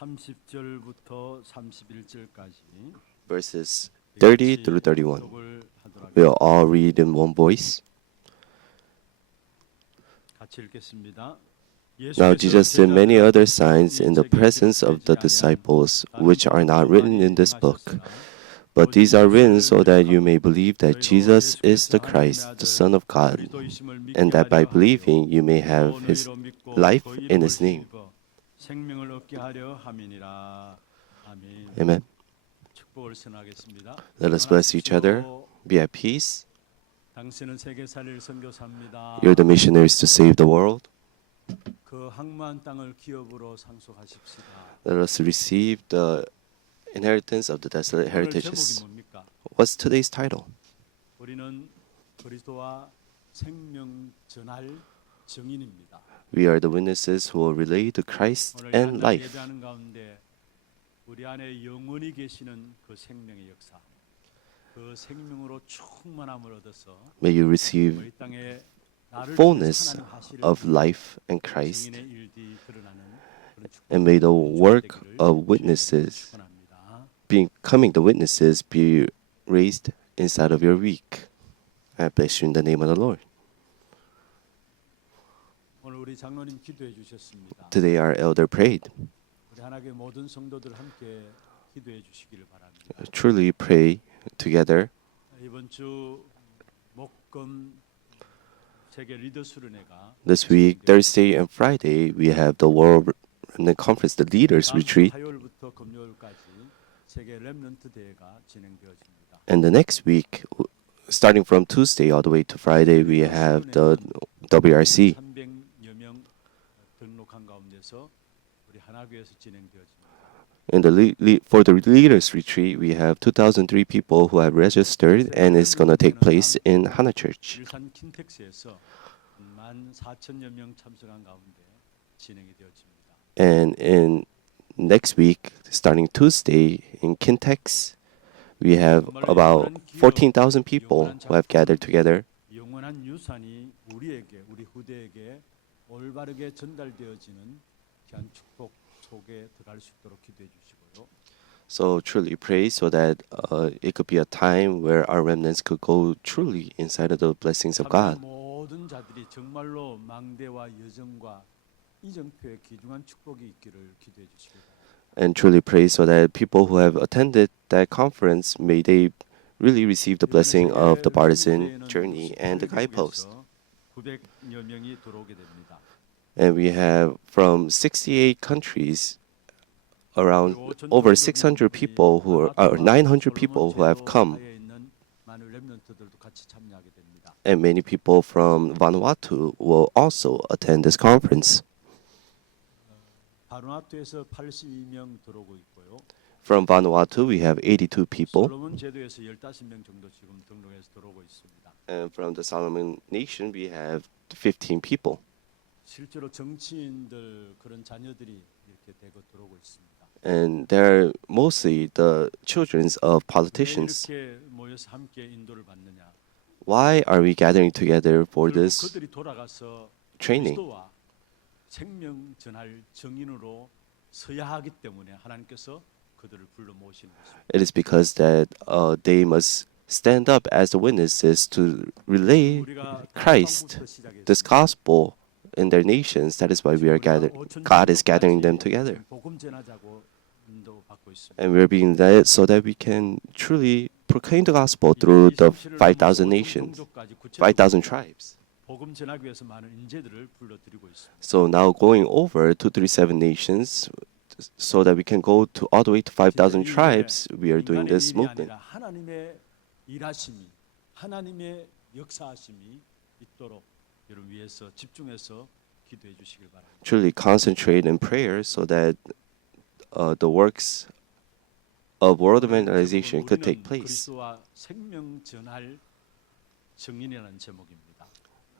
30절부터 31절까지 verses 30 through 31. We'll all read in one voice. 같이 읽겠습니다. Now Jesus did many other signs in the presence of the disciples, which are not written in this book. But these are written so that you may believe that Jesus is the Christ, the Son of God, and that by believing you may have his life in his name. 생명을 얻게 하려 함이니라. 아멘. Amen. 축복을 선하겠습니다. Let us bless each other. Be at peace. 당신은 세계 살릴 선교사입니다. You're the missionaries to save the world. 그 항무한 땅을 기업으로 상속하십시다. Let us receive the inheritance of the desolate 오늘 heritages. 제목이 뭡니까? What's today's title? 우리는 그리스도와 생명 전할 증인입니다. We are the witnesses who will relay to Christ 오늘 and 한날 life. 예배하는 가운데 우리 안에 영원히 계시는 그 생명의 역사, 그 생명으로 충만함을 얻어서 May you receive 우리 땅에 나를 fullness 통해서 하나님 하시는 of life and Christ, 증인의 일들이 드러나는 그런 축복을 and may the work 되기를 of witnesses, 축원합니다. becoming the witnesses, be raised inside of your week. I bless you in the name of the Lord. 오늘 우리 장로님 기도해 주셨습니다. Today our elder prayed. 우리 하나님의 모든 성도들 함께 기도해 주시기를 바랍니다. Truly pray together. 이번 주 목금 세계 리더 수련회가 This week, Thursday and Friday, we have the World Remnant Conference, the Leaders Retreat. 화요일부터 금요일까지 세계 렘넌트 대회가 진행되어집니다. And the next week, starting from Tuesday all the way to Friday, we have the WRC. 300여 명 등록한 가운데서 우리 하나교회에서 진행되어집니다. And for the Leaders Retreat, we have 2,003 people who have registered, and it's going to take place in Hana Church. 일산 킨텍스에서 14,000여 명 참석한 가운데 진행이 되어집니다. And in next week, starting Tuesday in Kintex, we have about 14,000 people who have gathered together. 영원한 유산이 우리에게, 우리 후대에게 올바르게 전달되어지는 귀한 축복 속에 들어갈 수 있도록 기도해 주시고요. So truly pray so that it could be a time where our remnants could go truly inside of the blessings of God. 모든 자들이 정말로 망대와 여정과 이정표의 귀중한 축복이 있기를 기도해 주시기 바랍니다. And truly pray so that people who have attended that conference, may they really receive the blessing of the partisan journey and the guidepost. 900여 명이 들어오게 됩니다. And we have from 68 countries around over 600 people who are 900 people who have come, 많은 렘넌트들도 같이 참여하게 됩니다. and many people from Vanuatu will also attend this conference. 바누아투에서 82명 들어오고 있고요. From Vanuatu, we have 82 people, 솔로몬 제도에서 15명 정도 지금 등록해서 들어오고 있습니다. and from the Solomon Nation, we have 15 people. 실제로 정치인들 그런 자녀들이 이렇게 대거 들어오고 있습니다. And they're mostly the children of 왜 politicians. 이렇게 모여서 함께 인도를 받느냐? Why are we gathering together for 결국 this 그들이 돌아가서 training? 그리스도와 생명 전할 증인으로 서야 하기 때문에 하나님께서 그들을 불러 모시는 것입니다. It is because that they must stand up as the witnesses to relay 우리가 Christ, 다락방부터 시작해서 this gospel in their nations. That is why we are gathered. God is gathering them together, 복음 전하자고 인도받고 있습니다. and we're being led so that we can truly proclaim the gospel through the 5,000 nations, 5,000 tribes. 복음 전하기 위해서 많은 인재들을 불러들이고 있습니다. So now going over 237 nations, so that we can go to all the way to 5,000 tribes, we are doing this movement. 하나님의 일하심이, 하나님의 역사하심이 있도록 여러분 위해서 집중해서 기도해 주시길 바랍니다. Truly concentrate in prayer so that the works of world evangelization could take place. 그리스도와 생명 전할 증인이라는 제목입니다.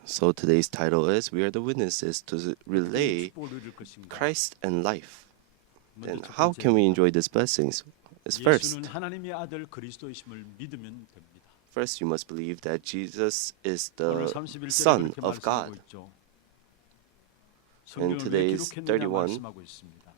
So today's title is We Are the Witnesses to Relay Christ and Life. And how can we enjoy these blessings? Is first, 예수는 하나님의 아들 그리스도이심을 믿으면 됩니다. first you must believe that Jesus is 오늘 the 31절에 Son 그렇게 of 말씀하고 God. 있죠. And 성경을 왜 today's 기록했느냐 31, 말씀하고 있습니다.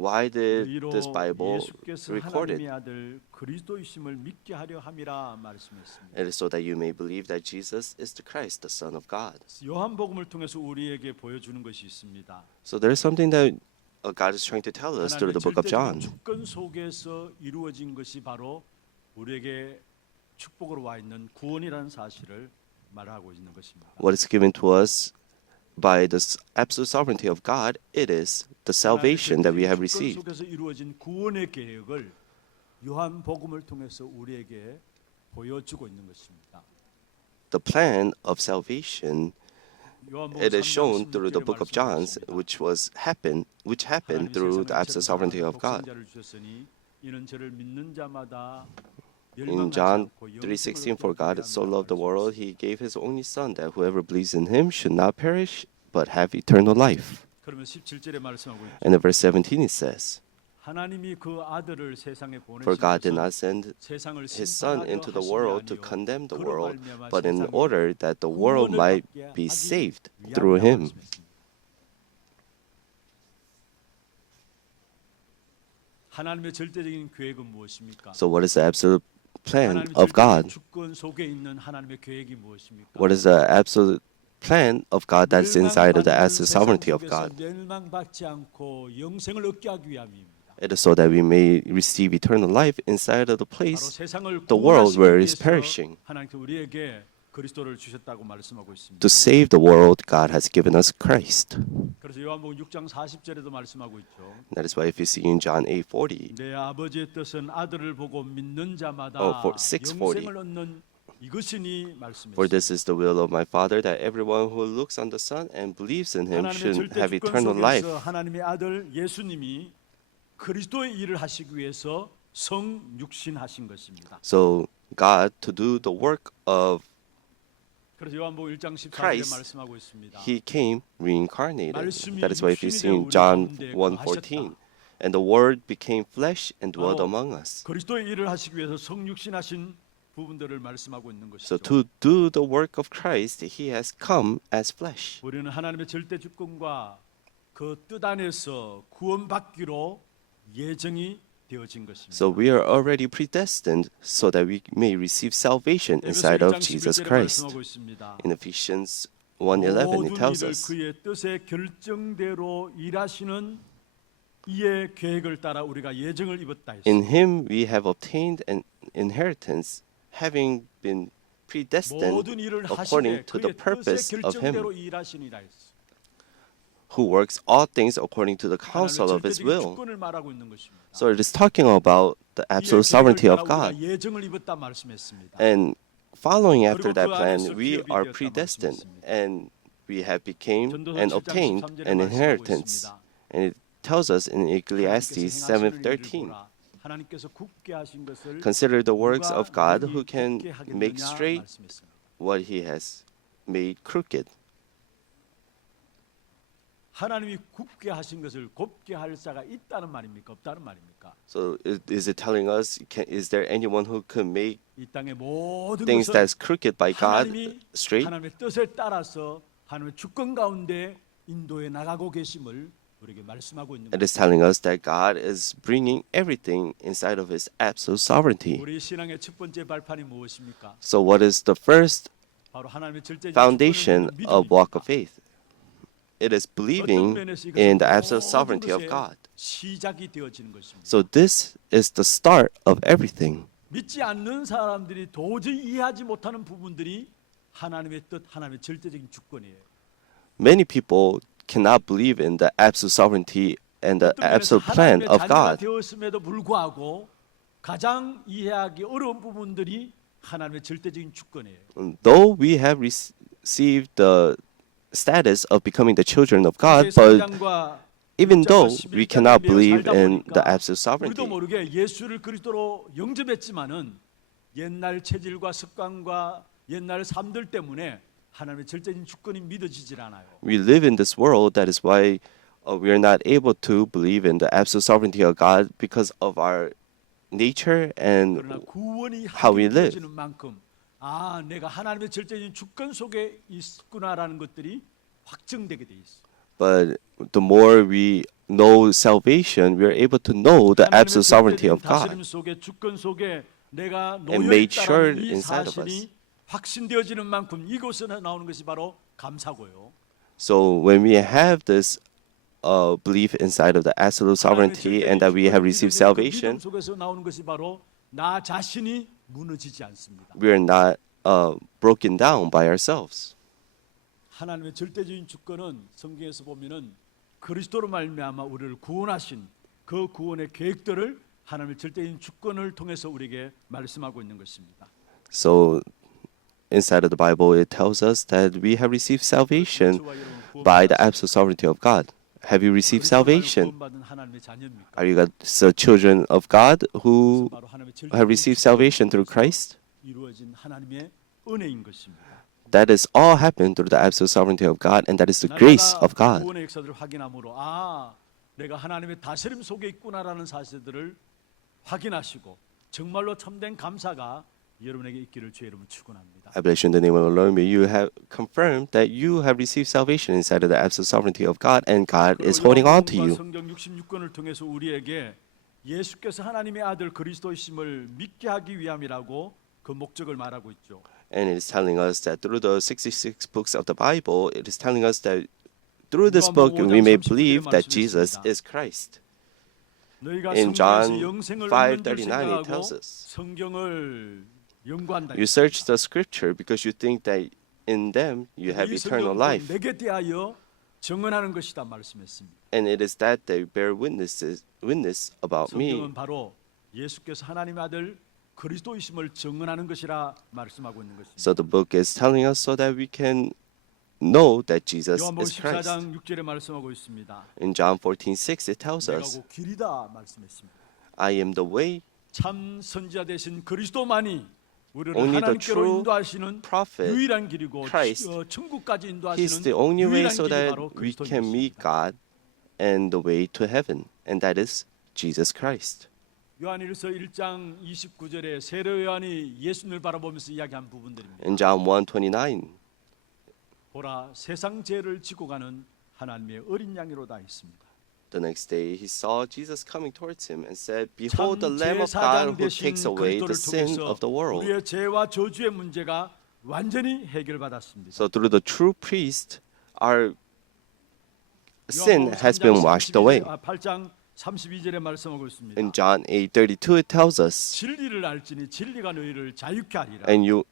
Why did 우리로 this Bible 예수께서 record 하나님의 it? 아들 그리스도이심을 믿게 하려 함이라 말씀했습니다. It is so that you may believe that Jesus is the Christ, the Son of God. 요한복음을 통해서 우리에게 보여주는 것이 있습니다. So there is something that God is trying to tell us through the 하나님의 book of 절대적인 John. 주권 속에서 이루어진 것이 바로 우리에게 축복으로 와 있는 구원이라는 사실을 말하고 있는 것입니다. What is given to us by the absolute sovereignty of God, it is the salvation that we have received. 주권 속에서 이루어진 구원의 계획을 요한복음을 통해서 우리에게 보여주고 있는 것입니다. The plan of salvation, 요한복음 it is 3장 shown through the 16절에 book of John, 말씀하셨습니다. which happened through the absolute sovereignty of God. 독생자를 주셨으니 이는 저를 믿는 자마다 In John 3:16, for God so loved the world, He gave His only Son, that whoever believes in Him should not perish, but have eternal life. 그러면 17절에 말씀하고 있죠. And in verse 17 it says, 하나님이 그 아들을 세상에 For God did 보내신 not send 세상을 His Son 심판하려 into the 하심이 world to 아니요 condemn the 그로 world, 말미암아 but in 세상에 order that the world 구원을 might 받게 be 하기 saved 위함이라고 through Him. 말씀했습니다. 하나님의 절대적인 계획은 무엇입니까? So what is the absolute plan 하나님의 of God? 절대적인 주권 속에 있는 하나님의 계획이 무엇입니까? What is the absolute plan of God that's inside of the absolute sovereignty of God? 멸망받지 않고 영생을 얻게 하기 위함입니다. It is so that we may receive eternal life inside of the 바로 place, 세상을 the world 구원하시기 where is 위해서 perishing. 하나님께서 우리에게 그리스도를 주셨다고 말씀하고 있습니다. To save the world, God has given us Christ. 그래서 요한복음 6장 40절에도 말씀하고 있죠. That is why if you see in John 8:40, 내 아버지의 뜻은 아들을 보고 믿는 자마다 for 6:40. 영생을 얻는 이것이니 말씀했습니다. For this is the will of my Father, that everyone who looks on the Son and believes in Him 하나님의 should 절대 have 주권 eternal life. 속에서 하나님의 아들 예수님이 그리스도의 일을 하시기 위해서 성육신하신 것입니다. So God, to do the work of 그래서 요한복음 1장 14절에 Christ, 말씀하고 있습니다. He came reincarnated. 말씀이 That is why if you see in 육신이 되어 John 우리 가운데 1:14, and the Word became flesh and dwelt 바로 among us. 그리스도의 일을 하시기 위해서 성육신하신 부분들을 말씀하고 있는 So 것이죠. to do the work of Christ, He has come as flesh. 우리는 하나님의 절대 주권과 그 뜻 안에서 구원받기로 예정이 되어진 것입니다. So we are already predestined so that we may receive salvation 에베소 inside 1장 of Jesus 11절에 Christ. 말씀하고 있습니다. In Ephesians 1:11 모든 it tells 일을 us, 그의 뜻의 결정대로 일하시는 이의 계획을 따라 우리가 예정을 입었다 in 했습니다. Him we have obtained an inheritance, having been predestined 모든 일을 according 하시되 to the 그의 purpose 뜻의 of Him, 결정대로 일하시니라 했습니다. who works all things according to the counsel of His 절대적인 will. 주권을 말하고 있는 것입니다. So it is talking about the 이의 absolute 계획을 sovereignty 따라 of God. 우리가 예정을 입었다 말씀했습니다. And following after 그리고 that 그 plan, 안에서 we 기업이 are 되었다 predestined, 말씀했습니다. and we have became 전도서 and 7장 obtained 13절에 an 말씀하고 inheritance. 있습니다. And it tells us in Ecclesiastes 하나님께서 행하시는 일을 7:13, 보라. 하나님께서 굳게 하신 것을 consider the works 누가 of God 너희 who can 굳게 하겠느냐 make straight 말씀했습니다. what He has made crooked. 하나님이 굳게 하신 것을 곱게 할 자가 있다는 말입니까? 없다는 말입니까? So is it telling us, is there anyone who can make 이 땅의 모든 things 것은 that's crooked by God 하나님이 straight? 하나님의 뜻에 따라서 하나님의 주권 가운데 인도해 나가고 계심을 우리에게 말씀하고 있는 It is 것입니다. telling us that God is bringing everything inside of His absolute sovereignty. 우리 신앙의 첫 번째 발판이 무엇입니까? So what is the first 바로 하나님의 절대적인 foundation 주권을 믿는 of walk of 믿음입니다. faith? It is 어떤 believing 면에서 이것은 in the absolute 모든 sovereignty of 것의 God. 시작이 되어지는 것입니다. So this is the start of everything. 믿지 않는 사람들이 도저히 이해하지 못하는 부분들이 하나님의 뜻, 하나님의 절대적인 주권이에요. Many people cannot believe in the absolute sovereignty and the 어떤 면에서 absolute plan 하나님의 of 자녀가 God. 되었음에도 불구하고 가장 이해하기 어려운 부분들이 하나님의 절대적인 주권이에요. Though we have received the status of becoming the children of God, 그의 but 성장과 even though 일장과 we 11장을 cannot 매어 believe 살다 in 보니까 the absolute 우리도 sovereignty, 모르게 예수를 그리스도로 영접했지만은 옛날 체질과 습관과 옛날 삶들 때문에 하나님의 절대적인 주권이 믿어지질 않아요. we live in this world. That is why we are not able to believe in the absolute sovereignty of God because of our nature and 그러나 구원이 how we live. 확인되어지는 만큼 내가 하나님의 절대적인 주권 속에 있구나라는 것들이 확정되게 돼 있어. But the more we know salvation, we are able to know the absolute sovereignty of God. 다스림 속에 주권 속에 내가 And 놓여 made sure 있다는 이 inside of 사실이 확신되어지는 만큼 이곳에 나오는 것이 바로 감사고요. So when we have this belief inside of the absolute sovereignty and that we have received 그 믿음 salvation, 속에서 나오는 것이 바로 나 자신이 무너지지 않습니다. we are not broken down by ourselves. 하나님의 절대적인 주권은 성경에서 보면은 그리스도로 말미암아 우리를 구원하신 그 구원의 계획들을 하나님의 절대적인 주권을 통해서 우리에게 말씀하고 있는 것입니다. So inside of the Bible, it tells us that we have received salvation by the absolute sovereignty of God. Have you received salvation? 구원받은 하나님의 자녀입니까? Are you the children of God who 바로 하나님의 have received salvation through Christ? 이루어진 하나님의 은혜인 것입니다. That is all happened through the absolute sovereignty of God, and that is the grace of God. 구원의 역사들을 확인함으로 내가 하나님의 다스림 속에 있구나라는 사실들을 확인하시고 정말로 참된 감사가 여러분에게 있기를 주의 이름으로 축원합니다. I bless you in the name of the Lord. May you have confirmed that you have received salvation inside of the absolute sovereignty of God, and God is holding on to you. 성경 66권을 통해서 우리에게 예수께서 하나님의 아들 그리스도이심을 믿게 하기 위함이라고 그 목적을 말하고 있죠. And it is telling us that through the 66 books of the Bible, it is telling us that through this book we may believe that Jesus is Christ. In John 5:39 it tells us, 성경을 연구한다. you search the scripture because you think that in them you have eternal life. 내게 대하여 증언하는 것이다 말씀했습니다. And it is that they bear witness about me. 성경은 바로 예수께서 하나님의 아들 그리스도이심을 증언하는 것이라 말씀하고 있는 것입니다. So the book is telling us so that we can know that Jesus 요한복음 is Christ. 14장 6절에 말씀하고 있습니다. In John 14:6 it tells 내가 us, 곧 길이다 말씀했습니다. I am the way, 참 선지자 되신 그리스도만이 우리를 Only the 하나님께로 true 인도하시는 prophet, 유일한 길이고 Christ. 천국까지 He's 인도하시는 the only way 유일한 so 길이 that 바로 we can meet 그리스도입니다. God and the way to heaven, and that is Jesus Christ. 요한일서 1장 29절에 세례 요한이 예수님을 바라보면서 이야기한 부분들입니다. In John 1:29, 보라 세상 죄를 지고 가는 하나님의 어린 양이로다 했습니다. the next day he saw Jesus coming towards him and said, Behold the 참 Lamb of God 제사장 who 되신 takes away the 그리스도를 sin 통해서 of the world. 우리의 죄와 저주의 문제가 완전히 해결받았습니다. So through the true priest, our sin 요한복음 has been 3장 washed away. 8장 32절에 말씀하고 있습니다. In John 8:32 it tells us, 진리를 알지니 진리가 너희를 자유케 하리라. and you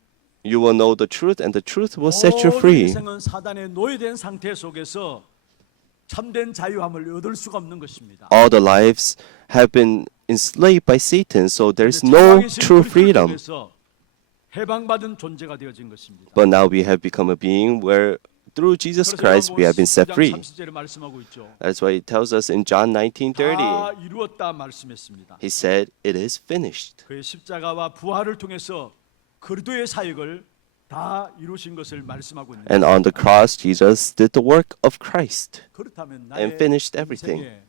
will know the truth, and the truth will set you 모든 free. 인생은 사단에 노예된 상태 속에서 참된 자유함을 얻을 수가 없는 것입니다. All the lives have been enslaved by Satan, so there's 그런데 no 자유하신 true 그리스도를 freedom. 통해서 해방받은 존재가 되어진 것입니다. But now we have become a being where through Jesus Christ we have been set free. 30절에 말씀하고 있죠. That's why it tells us in John 다 19:30. 이루었다 말씀했습니다. He said, "It is finished." 그의 십자가와 부활을 통해서 그리스도의 사역을 다 이루신 것을 말씀하고 있는 And on the cross, Jesus did the work of Christ 그렇다면 and 나의 finished everything. 인생의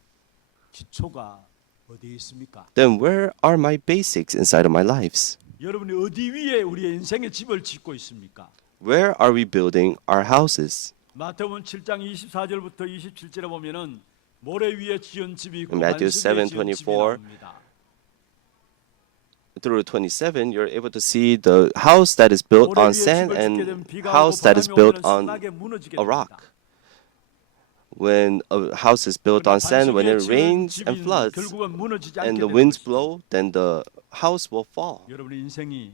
기초가 어디에 있습니까? Then where are my basics inside of my lives? 여러분이 어디 위에 우리의 인생의 집을 짓고 있습니까? Where are we building our houses? 마태복음 7장 24절부터 27절에 보면은 모래 위에 지은 집이 있고 In Matthew 반석에 지은 집이 7:24, 나옵니다. Through 27, you're able to see the house that is built 모래 on 위에 sand 집을 짓게 되면 and 비가 house 오고 that is 바람이 built 오면은 on 순하게 무너지게 a 됩니다. rock. When a house is built on sand, when it rains and floods 결국은 무너지지 and 않게 the 되는 winds 것입니다. blow, then the house will fall. 여러분의 인생이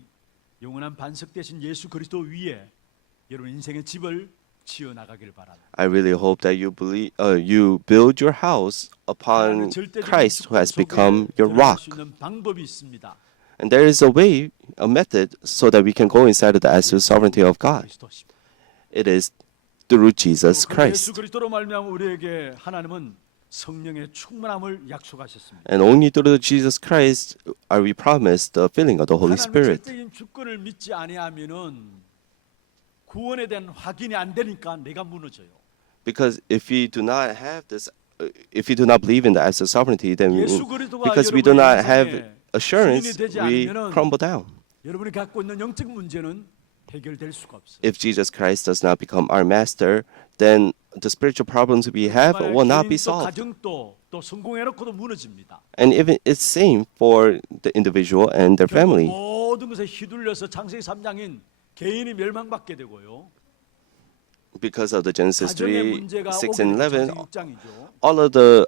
영원한 반석 대신 예수 그리스도 위에 여러분 인생의 집을 지어 나가길 바랍니다. I really hope that you build your house upon 하나님의 절대적인 Christ, who has 축복 속에 become your 들어갈 rock. 수 있는 방법이 있습니다. And there is a way, a method, so that we can go inside of the absolute sovereignty of God. 그리스도십니다. It is through Jesus 그 예수 Christ. 그리스도로 말미암아 우리에게 하나님은 성령의 충만함을 약속하셨습니다. And only through Jesus Christ are we promised the filling of the Holy 하나님의 Spirit. 절대적인 주권을 믿지 아니하면은 구원에 대한 확인이 안 되니까 내가 무너져요. Because if we do not have this, if we do not believe in the absolute sovereignty, then 예수 그리스도가 because we do not 여러분의 have 인생에 assurance, 주인이 되지 we 않으면은 crumble down. 여러분이 갖고 있는 영적 문제는 해결될 수가 없어요. If Jesus Christ does not become our master, then the spiritual problems we have 정말 will not be 개인도 solved. 가정도 또 성공해놓고도 무너집니다. And even it's same for the individual and their 결국 family. 모든 것에 휘둘려서 창세기 3장인 개인이 멸망받게 되고요. Because of the Genesis 가정의 3, 문제가 6, 오게 and 되고 11, 창세기 6장이죠. all of the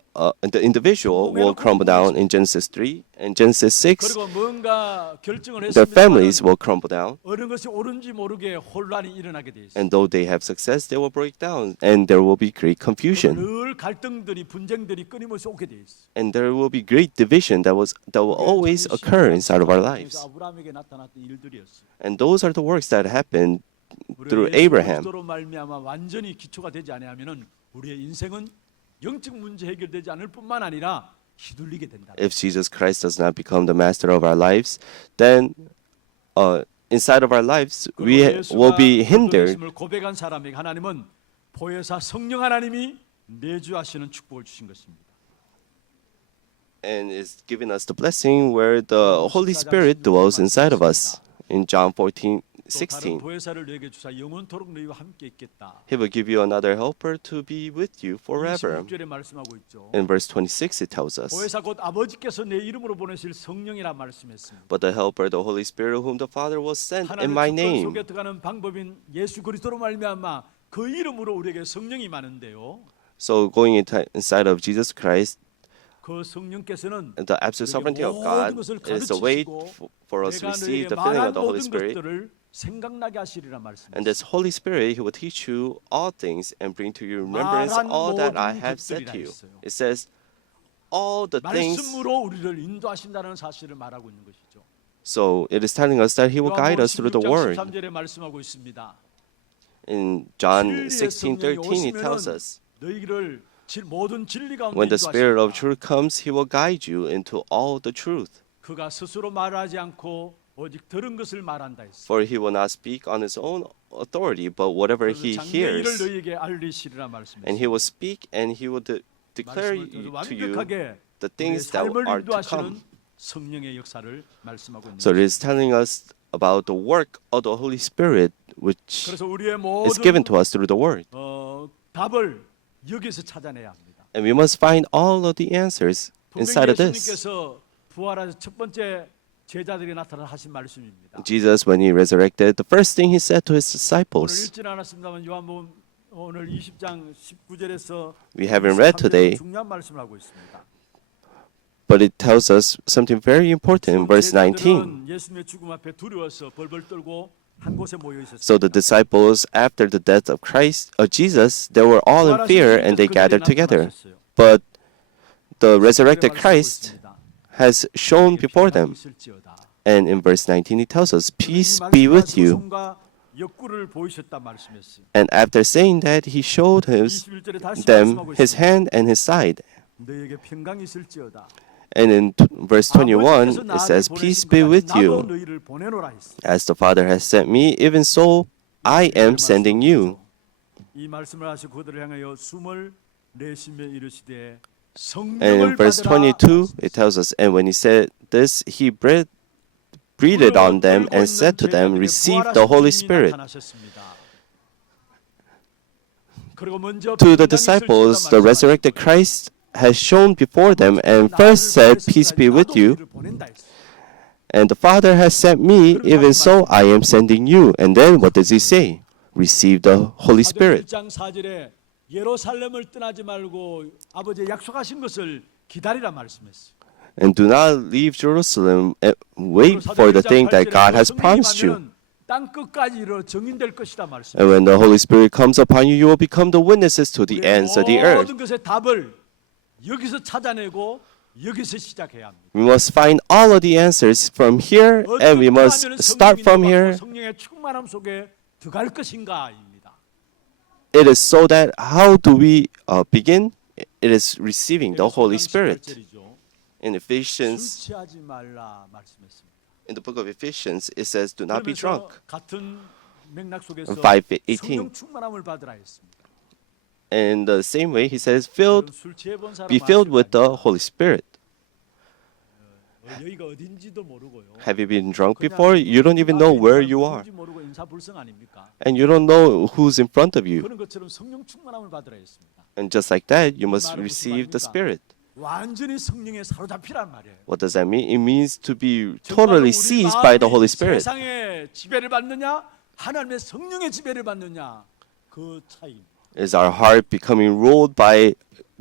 individual will crumble down in Genesis 3 and Genesis 6. 그리고 뭔가 결정을 Their families 했습니다만 will crumble down. 어느 것이 옳은지 모르게 혼란이 일어나게 돼 있어요. And though they have success, they will break down, and there will be great confusion, 늘 갈등들이 분쟁들이 끊임없이 오게 돼 있어요. and there will be great division that will always occur inside of our lives. 아브라함에게 나타났던 일들이었어요. And those are the works that happened 우리가 through 예수 Abraham. 그리스도로 말미암아 완전히 기초가 되지 아니하면은 우리의 인생은 영적 문제 해결되지 않을 뿐만 아니라 휘둘리게 된다. If Jesus Christ does not become the master of our lives, then inside of our lives we will be hindered. 예수를 고백한 사람에게 하나님은 보혜사 성령 하나님이 내주하시는 축복을 주신 것입니다. And is giving us the blessing where the Holy Spirit dwells inside of us. In John 14, 또 다른 16, 보혜사를 너에게 주사 영원토록 너희와 함께 있겠다. He will give you another helper to be with you forever. 26절에 말씀하고 있죠. In verse 26, it tells us, 보혜사 곧 아버지께서 내 이름으로 보내실 성령이라 말씀했습니다. But the helper, the Holy Spirit, whom the Father will send in my 하나님의 축복 name. 속에 들어가는 방법인 예수 그리스도로 말미암아 그 이름으로 우리에게 성령이 많은데요. So going inside of Jesus Christ, 그 성령께서는 the absolute sovereignty of God is a way for us to 내가 receive 너에게 the filling 말한 of the Holy 모든 Spirit. 것들을 생각나게 하시리라 And this 말씀했습니다. Holy Spirit, He will teach you all things and bring to your remembrance all that I have said to you. It says, all the things. 말씀으로 우리를 인도하신다는 사실을 말하고 있는 것이죠. So it is telling us that He will guide us through the Word. 13절에 말씀하고 있습니다. In John 진리의 16:13, 성령이 it tells 오시면은 us, 너희를 모든 진리 가운데 when the Spirit of 인도하시리라. truth comes, He will guide you into all the truth. 그가 스스로 말하지 않고 오직 들은 것을 말한다 했어. For He will not speak on His own authority, but whatever He 장래일을 hears, 너희에게 알리시리라 and He 말씀했습니다. will speak and He will declare 말씀을 to you 완벽하게 the 우리의 things that 삶을 are to 인도하시는 come. 성령의 역사를 말씀하고 있는 So it 것입니다. is telling us about the work of the Holy Spirit, which 그래서 우리의 is given 모든 to us through the Word. 답을 여기서 찾아내야 합니다. And we must find all of the answers inside of this. 예수님께서 부활하셔서 첫 번째 제자들이 나타나 하신 말씀입니다. Jesus, when He resurrected, the first thing He said to His 오늘 disciples, 읽지는 않았습니다만 요한복음 오늘 20장 19절에서 we haven't read today, 중요한 말씀을 하고 있습니다. but it tells us something very important in verse 19. 예수님의 죽음 앞에 두려워서 벌벌 떨고 한 곳에 모여 있었습니다. So the disciples, after the death of Jesus, they were all in fear and they gathered together. But the resurrected Christ has shown before them. And in verse 19, He tells us, Peace be with you. 역구를 보이셨다 말씀했어요. And after saying that, He showed 21절에 다시 them 말씀하고 His 있습니다. hand and His side. 너에게 평강이 있을지어다. And in verse 21, it says, Peace be with 나도 you. 너희를 보내노라 했어. As the Father has sent me, even so I am sending you. 이 말씀을 하시고 그들을 향하여 숨을 내쉬며 이르시되 And in 성령을 verse 받으라. 22, it tells us, And when He said this, He breathed on them and said to them, Receive the Holy Spirit. To the disciples, the resurrected Christ has shown before them and first said, Peace be with you. And the Father has sent me, even so I am sending you. And then what does He say? Receive the Holy Spirit. 1장 4절에 예루살렘을 떠나지 말고 아버지의 약속하신 것을 기다리라 말씀했어요. And do not leave Jerusalem, wait for the thing that God has promised you. 땅 끝까지 이르러 증인될 것이다 And 말씀했어요. when the Holy Spirit comes upon you, you will become the witnesses to the ends of the earth. 모든 것의 답을 여기서 찾아내고 여기서 시작해야 합니다. We must find all of the answers from here, and we must start from here. 성령의 충만함 속에 들어갈 것인가입니다. It is so that how do we begin? It is receiving the Holy Spirit. In Ephesians, 술 취하지 말라 말씀했습니다. in the book of Ephesians, it says, "Do not be 그러면서 drunk." 같은 맥락 속에서 5:18. 성령 충만함을 받으라 했습니다. In the same way, he says, "Filled, 술 취해본 사람 be filled with the 아십니까? Holy Spirit." 여기가 어딘지도 모르고요. Have you been drunk before? You don't even know where you are. 어딘지 모르고 인사불성 아닙니까? And you don't know who's in front of you. 그런 것처럼 성령 충만함을 받으라 했습니다. And just like that, you must receive the Spirit. 완전히 성령에 사로잡히란 말이에요. What does that mean? It means to be totally seized by the Holy Spirit. 세상의 지배를 받느냐, 하나님의 성령의 지배를 받느냐, 그 차이. Is our heart becoming ruled by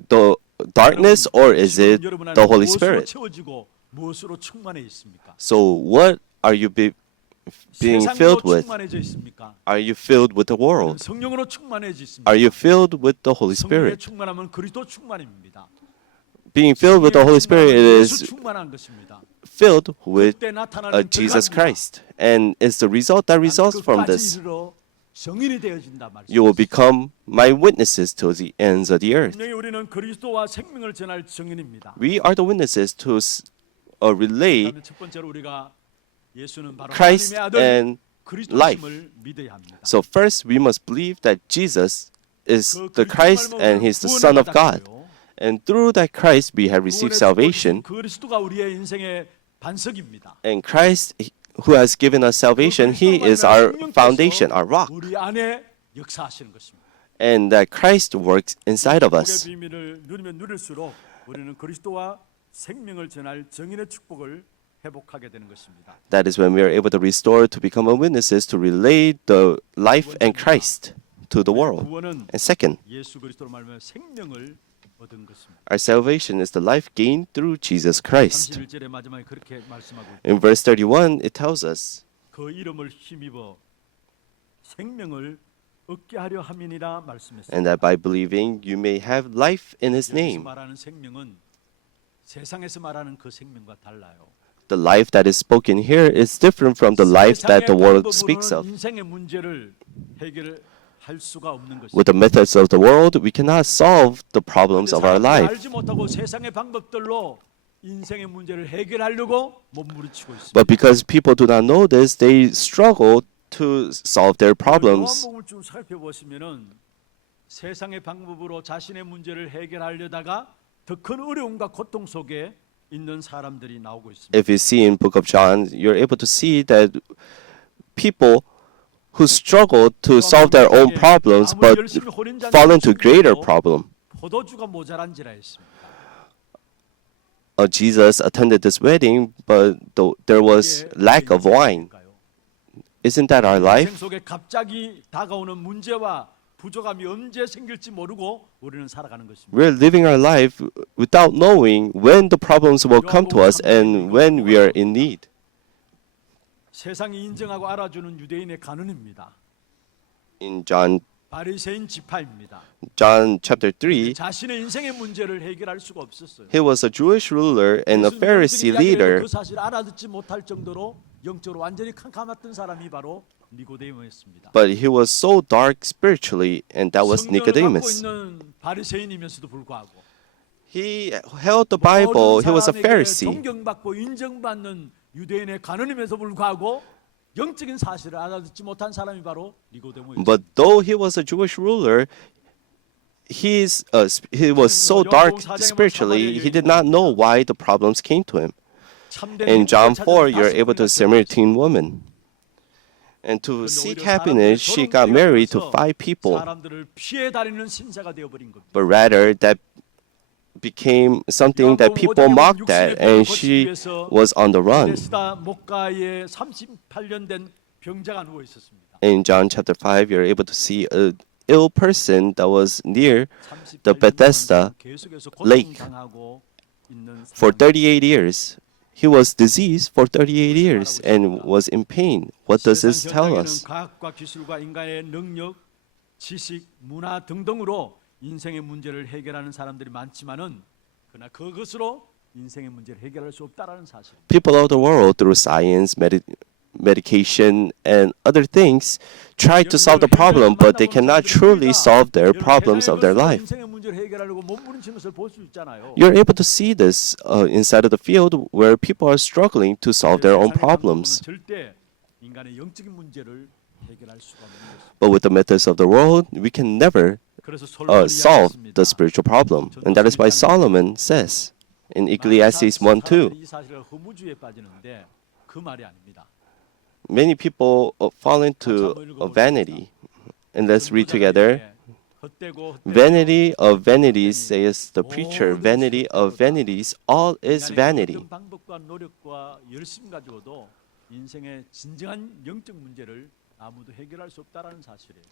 the darkness or is it the Holy Spirit? 채워지고 무엇으로 충만해 있습니까? So what are you being filled with? 충만해져 있습니까? Are you filled with the world? 성령으로 충만해져 있습니다. Are you filled with the Holy 성령의 Spirit? 충만함은 그리스도 충만입니다. Being filled with the Holy Spirit 예수 is 충만한 것입니다. filled with 그때 나타나는 Jesus 결과입니다. Christ. And it's the result that results from this. 이르러 정인이 되어진다 말씀. You will become my witnesses to the ends of the earth. 분명히 우리는 그리스도와 생명을 전할 정인입니다. We are the witnesses to relay 그다음에 첫 번째로 우리가 예수는 바로 Christ 하나님의 아들 and life. 그리스도심을 믿어야 합니다. So first we must believe that Jesus is 그 the Christ and he's the Son of God. And through that Christ we have received salvation. 그리스도가 우리의 인생의 반석입니다. And Christ who has given us salvation, he is our foundation, our rock. 우리 안에 역사하시는 것입니다. And that Christ works inside of 축복의 us. 비밀을 누리면 누릴수록 우리는 그리스도와 생명을 전할 정인의 축복을 회복하게 되는 것입니다. That is when we are able to restore, to become a witnesses, to relay the life and Christ to the world. 구원은 And second, 예수 그리스도로 말하면 생명을 얻은 것입니다. our salvation is the life gained through Jesus Christ. 31절의 마지막에 그렇게 말씀하고 In verse 31, it tells us, 그 이름을 힘입어 생명을 얻게 하려 함이니라 말씀했습니다. and that by believing you may have life in his 여기서 name. 말하는 생명은 세상에서 말하는 그 생명과 달라요. The life that is spoken here is different from the life that the world speaks of. 인생의 문제를 해결할 수가 없는 것입니다. With the methods of the world, we cannot solve the problems of our life. 알지 못하고 세상의 방법들로 인생의 문제를 해결하려고 몸부림치고 있습니다. But because people do not know this, they struggle to solve their problems. 요한복음을 좀 살펴보시면은 세상의 방법으로 자신의 문제를 해결하려다가 더 큰 어려움과 고통 속에 있는 사람들이 나오고 있습니다. If you see in Book of John, you're able to see that people who struggle to solve their own problems but fall into greater problem. 포도주가 모자란지라 했습니다. Jesus attended this wedding, but there was lack of wine. Isn't that our life? 인생 속에 갑자기 다가오는 문제와 부족함이 언제 생길지 모르고 우리는 살아가는 것입니다. We're living our life without knowing when the problems will come to us and when we are in need. 세상이 인정하고 알아주는 유대인의 간운입니다. In John 바리새인 지파입니다. chapter 3, 자신의 인생의 문제를 해결할 수가 없었어요. he was a Jewish ruler and a Pharisee leader, 그 사실을 알아듣지 못할 정도로 영적으로 완전히 캄캄했던 사람이 바로 니고데모였습니다. but he was so dark spiritually, and that was 성경을 갖고 Nicodemus. 있는 바리새인이면서도 불구하고 He held the Bible, he was a 모든 사람에게 Pharisee, 존경받고 인정받는 유대인의 간운임에도 불구하고 영적인 사실을 알아듣지 못한 사람이 바로 니고데모였습니다. but though he was a Jewish ruler, he was so dark spiritually, he did not know why the problems came to him. In John 4, you're able to Samaritan woman. And to seek happiness, she got married to 5 people. 사람들을 피해 다니는 신세가 되어버린 겁니다. But rather, that became something that people mocked at, and she was on the run. 베데스다 목가에 38년 된 병자가 누워 있었습니다. In John chapter 5, you're able to see an ill person that was near the Bethesda 계속해서 lake 고통당하고 있는 for 사람. 38 years. He was diseased for 38 years and was in pain. What does this 세상 tell 현장에는 us? 과학과 기술과 인간의 능력, 지식, 문화 등등으로 인생의 문제를 해결하는 사람들이 많지만은 그러나 그것으로 인생의 문제를 해결할 수 없다라는 사실. People of the world, through science, medication, and other things, try to solve the problem, but they cannot truly solve their problems of their life. 인생의 문제를 해결하려고 몸부림치는 것을 볼 수 있잖아요. You're able to see this inside of the field where people are struggling to solve their own problems. 절대 인간의 영적인 문제를 해결할 수가 없는 것입니다. But with the methods of the world, we can never 그래서 솔로몬이 solve 이야기했습니다. the spiritual problem. And that is why Solomon says, in Ecclesiastes 1:2. 이 사실을 허무주의에 빠지는데 그 말이 아닙니다. Many people fall into vanity. And let's read together. Vanity of vanities, says the preacher. Vanity of vanities, all is vanity. 어떤 방법과 노력과 열심 가지고도 인생의 진정한 영적 문제를 아무도 해결할 수 없다라는 사실이에요.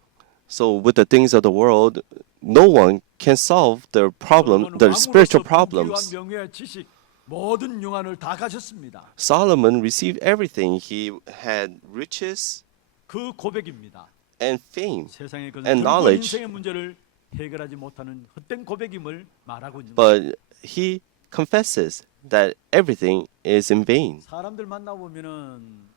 So with the things of the world, no one can solve the problem, the spiritual problems. 명예, 지식, 모든 영안을 다 가졌습니다. Solomon received everything. He had riches 그 고백입니다. and fame. 세상의 그 and 결국 knowledge. 인생의 문제를 해결하지 못하는 헛된 고백임을 말하고 있는 거예요. But he confesses that everything is in vain. 사람들 만나 보면은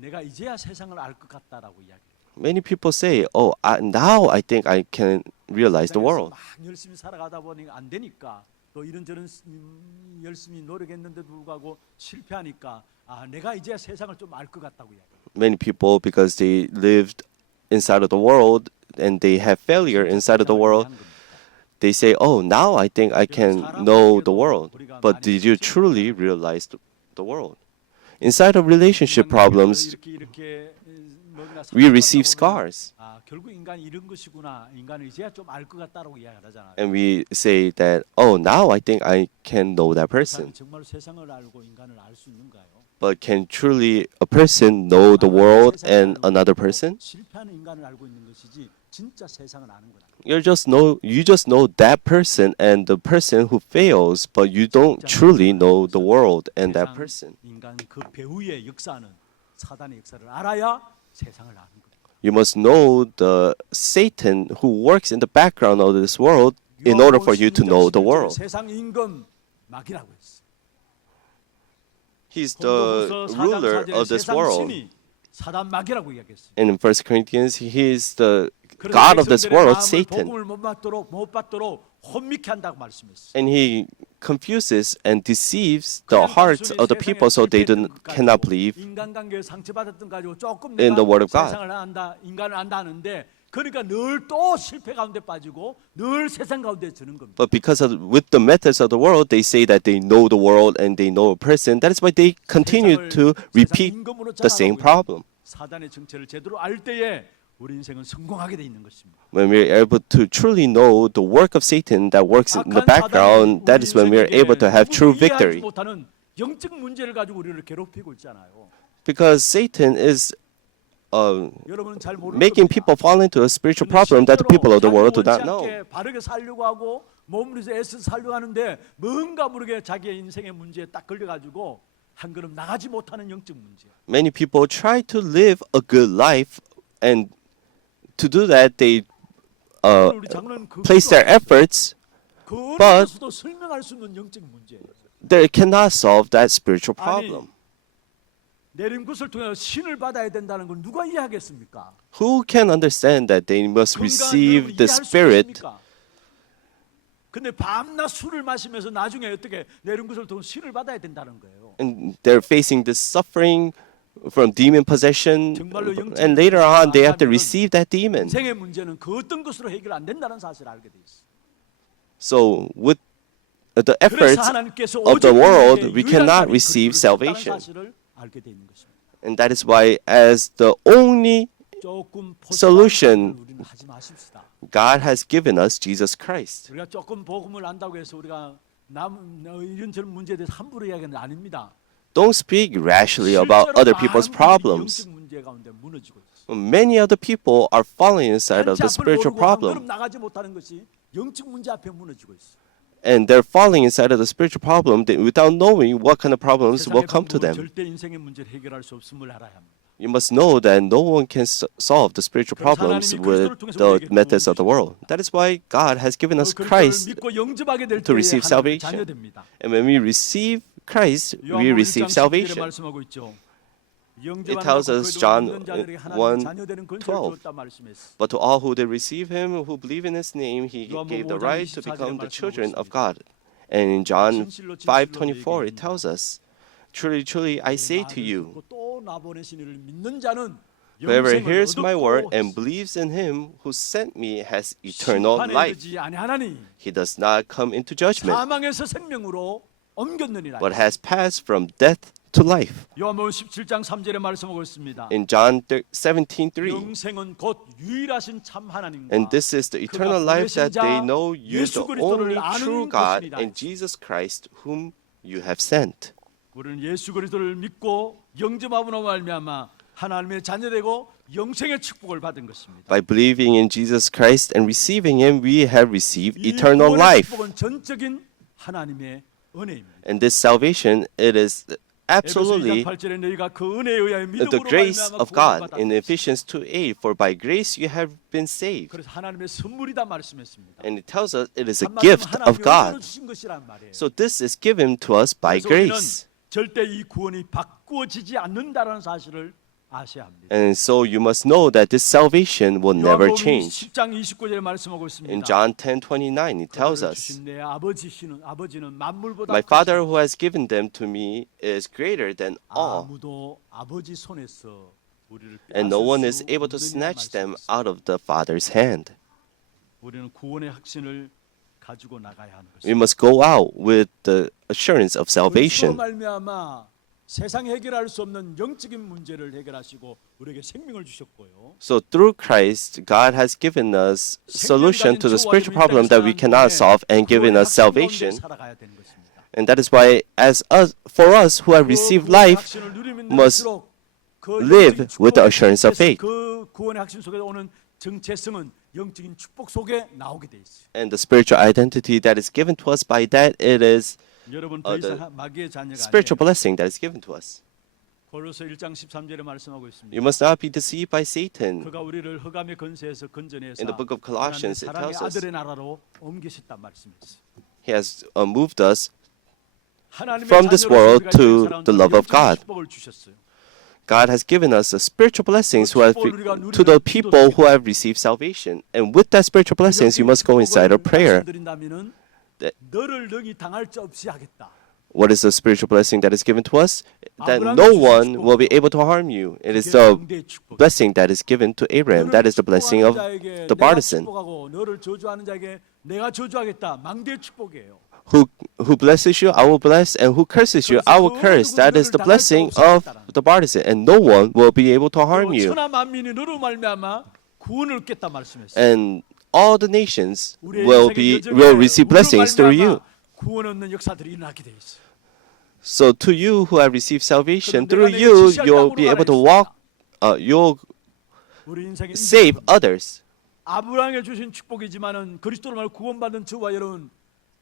내가 이제야 세상을 알 것 같다라고 이야기해요. Many people say, "Oh, now I think I can realize the world." 막 열심히 살아가다 보니 안 되니까 또 이런저런 열심히 노력했는데도 불구하고 실패하니까 내가 이제야 세상을 좀 알 것 같다고 이야기해요. Many people, because they lived inside of the world and they have failure inside of the world, they say, "Oh, now I think I can know the world." But did you truly realize the world? Inside of relationship problems, we receive scars. 결국 인간이 이런 것이구나. 인간을 이제야 좀 알 것 같다라고 이야기하잖아요. And we say that, "Oh, now I think I can know that person." 정말 세상을 알고 인간을 알 수 있는가요? But can truly a person know the world and another person? 실패하는 인간을 알고 있는 것이지 진짜 세상을 아는 거다. You just know that person and the person who fails, but you don't truly know the world and that person. 인간 그 배후의 역사는 사단의 역사를 알아야 세상을 아는 거다. You must know the Satan who works in the background of this world in order for you to know the world. 세상 임금 마귀라고 했어. He's the ruler of this world. 사단 마귀라고 이야기했어. And in 1 Corinthians, he is the God of this world, Satan. 복음을 못 받도록 혼미케 한다고 말씀했어. And he confuses and deceives the hearts of the people so they cannot believe 인간관계에 상처받았던 가지고 조금 in the word of God. 세상을 안다, 인간을 안다 하는데 그러니까 늘 또 실패 가운데 빠지고 늘 세상 가운데 드는 겁니다. But because with the methods of the world, they say that they know the world and they know a person. That is why they continue to repeat the same problem. 사단의 정체를 제대로 알 때에 우리 인생은 성공하게 돼 있는 것입니다. When we are able to truly know the work of Satan that works in the background, that is when we are able to have true victory. 못하는 영적 문제를 가지고 우리를 괴롭히고 있잖아요. Because Satan is 여러분은 잘 모르는 making people fall into a spiritual problem that the people of the world do not know. 바르게 살려고 하고 몸으로서 애써 살려고 하는데 뭔가 모르게 자기의 인생의 문제에 딱 걸려가지고 한 걸음 나가지 못하는 영적 문제. Many people try to live a good life, and to do that, they place their efforts, but 그것도 설명할 수 있는 영적 문제예요. they cannot solve that spiritual problem. 내린 것을 통해 신을 받아야 된다는 걸 누가 이해하겠습니까? Who can understand that they must receive the Spirit? 근데 밤낮 술을 마시면서 나중에 어떻게 내린 것을 통해 신을 받아야 된다는 거예요. And they're facing this suffering from demon possession, and later on they have to receive that demon. 인생의 문제는 그 어떤 것으로 해결 안 된다는 사실을 알게 돼 있어. So with the efforts of the world, we cannot receive salvation. And that is why, as the only solution, God has given us Jesus Christ. 우리가 조금 복음을 안다고 해서 우리가 이런 저런 문제에 대해서 함부로 이야기는 아닙니다. Don't speak rashly about other people's problems. Many other people are falling inside of the spiritual problem. And they're falling inside of the spiritual problem without knowing what kind of problems will come to them. You must know that no one can solve the spiritual problems with the methods of the world. That is why God has given us Christ to receive salvation. And when we receive Christ, we receive salvation. It tells us, John 1:12. But to all who did receive him, who believe in his name, he gave the right to become the children of God. And in John 5:24, it tells us, truly, truly, I say to you, whoever hears my word and believes in him who sent me has eternal life. He does not come into judgment, 옮겼느니라. but has passed from death to life. 요한복음 17장 3절에 말씀하고 있습니다. In John 17:3, 영생은 곧 유일하신 참 하나님과 and this is the eternal 그가 life that they 보내신 자 know you, 예수 the 그리스도를 only 아는 true God, 것이니라. and Jesus Christ, whom you have sent. 우리는 예수 그리스도를 믿고 영접함으로 말미암아 하나님의 자녀되고 영생의 축복을 받은 것입니다. By believing in Jesus Christ and receiving Him, we have received 이 eternal 구원의 life. 축복은 전적인 하나님의 은혜입니다. And this salvation, it is 에베소 2장 absolutely 8절에 너희가 그 은혜에 의하여 the 믿음으로 grace 말미암아 of 구원을 God. 받았다. In Ephesians 2:8, for by grace you have been saved. 그래서 하나님의 선물이다 말씀했습니다. And it tells us it is a 한마디로 gift 하나님이 of God. 은혜로 주신 것이란 말이에요. So this is given to us by 그래서 우리는 grace. 절대 이 구원이 바꾸어지지 않는다라는 사실을 아셔야 합니다. And so you must know that this salvation will never 요한복음 change. 10장 29절에 말씀하고 있습니다. In John 10:29, it tells 그들을 us, 주신 내 아버지는 만물보다 my Father who has given them to me is greater than all, 아무도 아버지 손에서 우리를 and no one is 수 able to 없느니라 snatch them 말씀하셨습니다. out of the Father's hand. 우리는 구원의 확신을 가지고 나가야 하는 We 것입니다. must go out with the assurance of 그리스도로 salvation. 말미암아 세상이 해결할 수 없는 영적인 문제를 해결하시고 우리에게 생명을 주셨고요. So through Christ, God has given us solution to the spiritual problem that we cannot solve and given us salvation. 살아가야 되는 것입니다. And that is why, for us who have received life, must live with the assurance of faith. 그 구원의 확신 속에 오는 정체성은 영적인 축복 속에 나오게 돼 있어요. And the spiritual identity that is given to us by that, it is 여러분 더 the 이상 마귀의 자녀가 spiritual 아니에요. blessing that is given to us. 골로새 1장 13절에 말씀하고 있습니다. You must not be deceived by Satan. 그가 우리를 흑암의 건세에서 건져내서 In the book of Colossians, it 하나님의 tells 사랑의 us 아들의 나라로 옮기셨단 말씀이었어요. He has moved us 하나님의 from this 자녀로서 world 우리가 to 있는 사람들은 the love of 영적인 God. 축복을 주셨어요. God has given us the spiritual blessings to the people who have received salvation. And with that spiritual blessings, you must go inside of prayer. 말씀드린다면은 That- 너를 능히 당할 자 없이 하겠다. What is the spiritual blessing that is given to us? That no one will be able to harm you. It is the blessing that is given to Abraham. That is the blessing of the partisan. 너를 저주하는 자에게 내가 저주하겠다. 망대의 축복이에요. Who blesses you, I will bless, and who curses you, I will curse. That is the blessing of the partisan, and no one will be able to harm you. 천하 만민이 너로 말미암아 구원을 얻겠다 말씀했어요. And all the nations 우리의 will 인생의 will 여정에 receive 우리로 blessings through you. 말미암아 구원 얻는 역사들이 일어나게 돼 있어요. So to you who have received salvation, 그럼 through 내가 you, 내게 지시할 you'll be 땅으로 able to 가라 walk. You'll 우리 인생의 save others. 아브라함에 주신 축복이지만은 그리스도로 말 구원받은 저와 여러분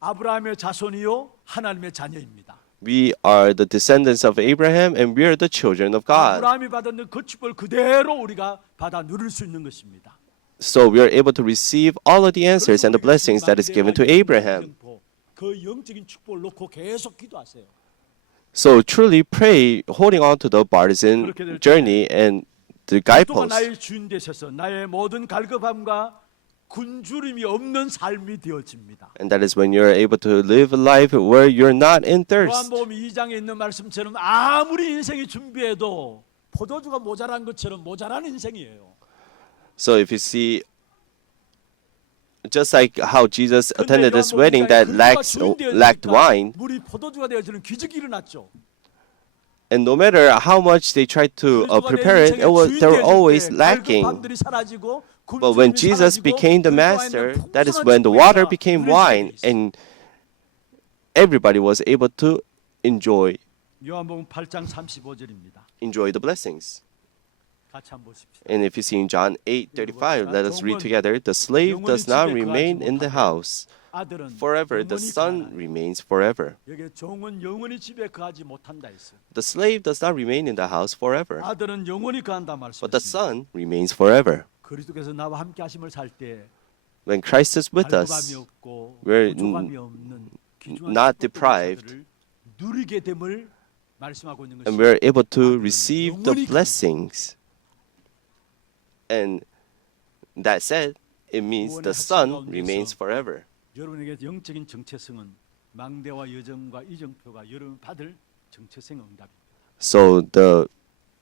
아브라함의 자손이요 하나님의 자녀입니다. We are the descendants of Abraham, and we are the children of God. 아브라함이 받았는 그 축복을 그대로 우리가 받아 누릴 수 있는 것입니다. So we are able to receive all of the answers and the blessings that is given to Abraham. 그 영적인 축복을 놓고 계속 기도하세요. So truly pray, holding on to the partisan journey and the 그리스도가 guideposts. 나의 주인 되셔서 나의 모든 갈급함과 굶주림이 없는 삶이 되어집니다. And that is when you're able to live a life where you're not in thirst. 요한복음 2장에 있는 말씀처럼 아무리 인생이 준비해도 포도주가 모자란 것처럼 모자란 인생이에요. So if you see, just like how Jesus attended this wedding that lacked wine, 물이 포도주가 되어지는 기적이 일어났죠. and no matter how much they tried to prepare it, they were always lacking. 갈급함들이 사라지고 But when Jesus became the master, that is when the water became wine, and everybody was able to enjoy 요한복음 8장 35절입니다. the blessings. 같이 한번 보십시오. And if you see in John 8:35, let us read together. The slave does not remain in the house 아들은 forever. The 영원히 son 거하나니. remains forever. 여기 종은 영원히 집에 거하지 못한다 했어요. The slave does not remain in the house forever, 아들은 영원히 거한다 but the 말씀했습니다. son remains forever. 그리스도께서 나와 함께 하심을 살 때 When Christ is with 갈급함이 us, 없고 we're 부족함이 없는 귀중한 not 축복과 deprived. 역사들을 누리게 됨을 말씀하고 있는 and 것이 we're able to receive the blessings. And that said, it means the son remains forever. 여러분에게 영적인 정체성은 망대와 여정과 이정표가 여러분 받을 정체성 응답입니다. So the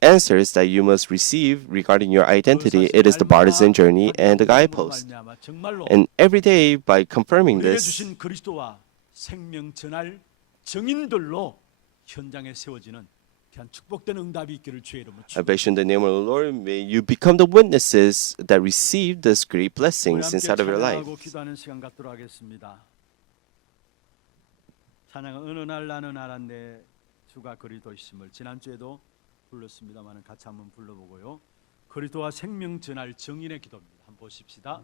answers that you must receive regarding your identity, it is the partisan journey and the guidepost. 정말로 And every day, by confirming 우리에게 this, 주신 그리스도와 생명 전할 증인들로 현장에 세워지는 귀한 축복된 응답이 있기를 주의 이름으로 I bless you in the name of the Lord. May you become the witnesses that receive these great 우리 blessings 함께 inside of your life. 찬양하고 기도하는 시간 갖도록 하겠습니다. 찬양은 어느 날 나는 알았네 주가 그리스도 있음을 지난주에도 불렀습니다만 같이 한번 불러보고요. 그리스도와 생명 전할 증인의 기도입니다. 한번 보십시다.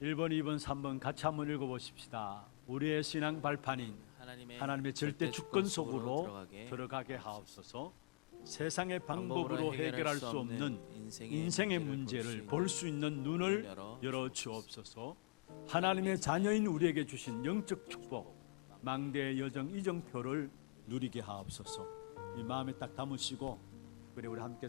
1번, 2번, 3번 같이 한번 읽어보십시다. 우리의 신앙 발판인 하나님의 절대 주권 속으로 들어가게 하옵소서. 세상의 방법으로 해결할 수 없는 인생의 문제를 볼 수 있는 눈을 열어 주옵소서. 하나님의 자녀인 우리에게 주신 영적 축복, 망대의 여정 이정표를 누리게 하옵소서. 이 마음에 딱 담으시고 그래 우리 함께 찬양